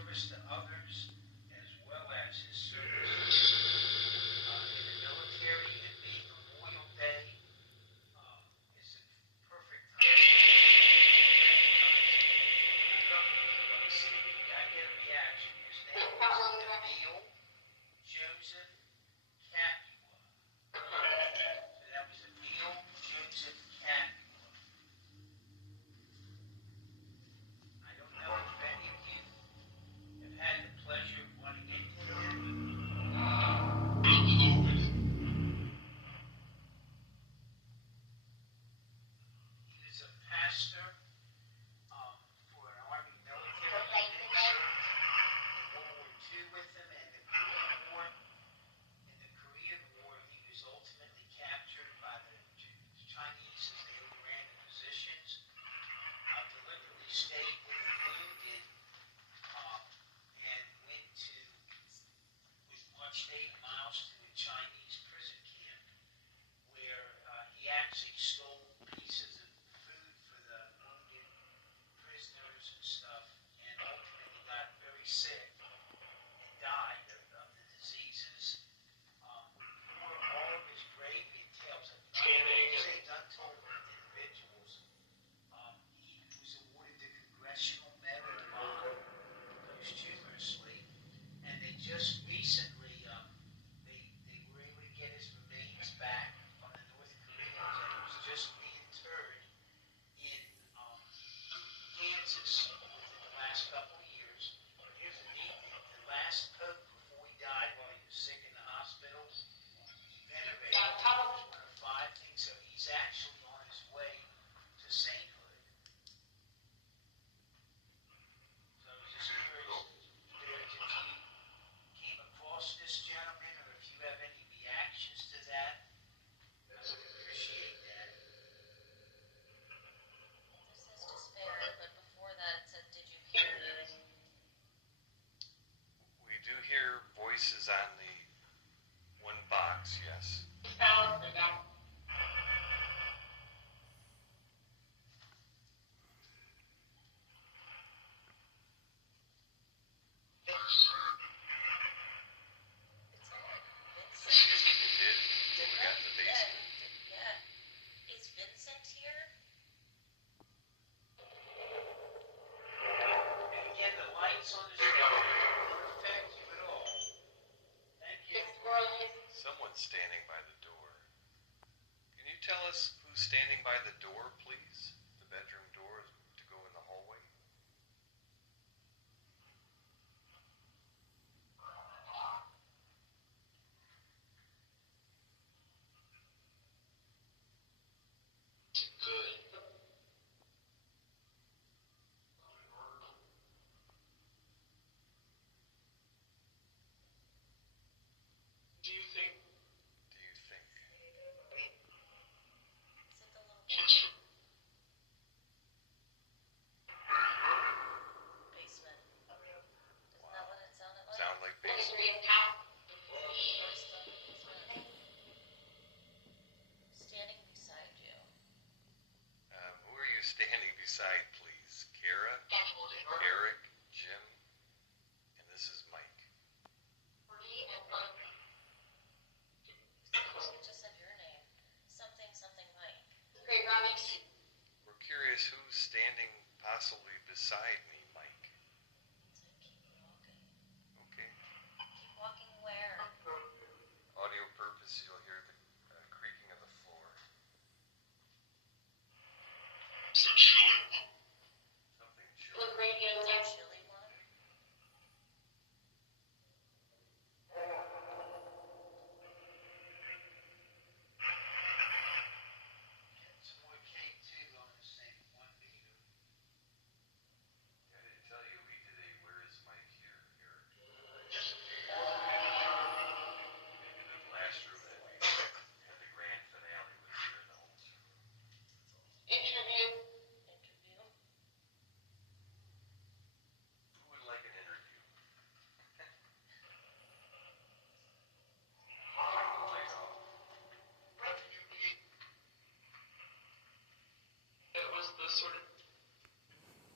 service to others as well as his service in the military, and being Memorial Day is a perfect time. I get a reaction. His name was Emil Joseph Capua. So that was Emil Joseph Capua. I don't know if any of you have had the pleasure of running into him. He was a pastor for an Army military unit. Served in World War II with them and the Korean War. In the Korean War, he was ultimately captured by the Chinese as they overran the positions. Deliberately stayed with the wounded and was marched 8 miles to a Chinese prison camp where he actually stole pieces of food for the wounded prisoners and stuff, and ultimately got very sick and died of the diseases. For all of his bravery and tales, these untold individuals, he was awarded the Congressional Medal of Honor posthumously, and they just recently they were able to get his remains back from the North Koreans, and he was just reinterred in Kansas within the last couple of years. But here's the neat thing: the last pope before he died, while he was sick in the hospital, he venerated him. It was one of 5 things, so he's actually on his way to sainthood. So I was just curious if you came across this gentleman, or if you have any reactions to that. I would appreciate that. This says despair, but before that it said, did you hear it? We do hear voices on the one box, yes. It's Vincent. It did. We got in the basement. Yeah. Is Vincent here? And again, the lights on the screen don't affect you at all. Thank you. Someone's standing by the door. Can you tell us who's standing by the door, please? The bedroom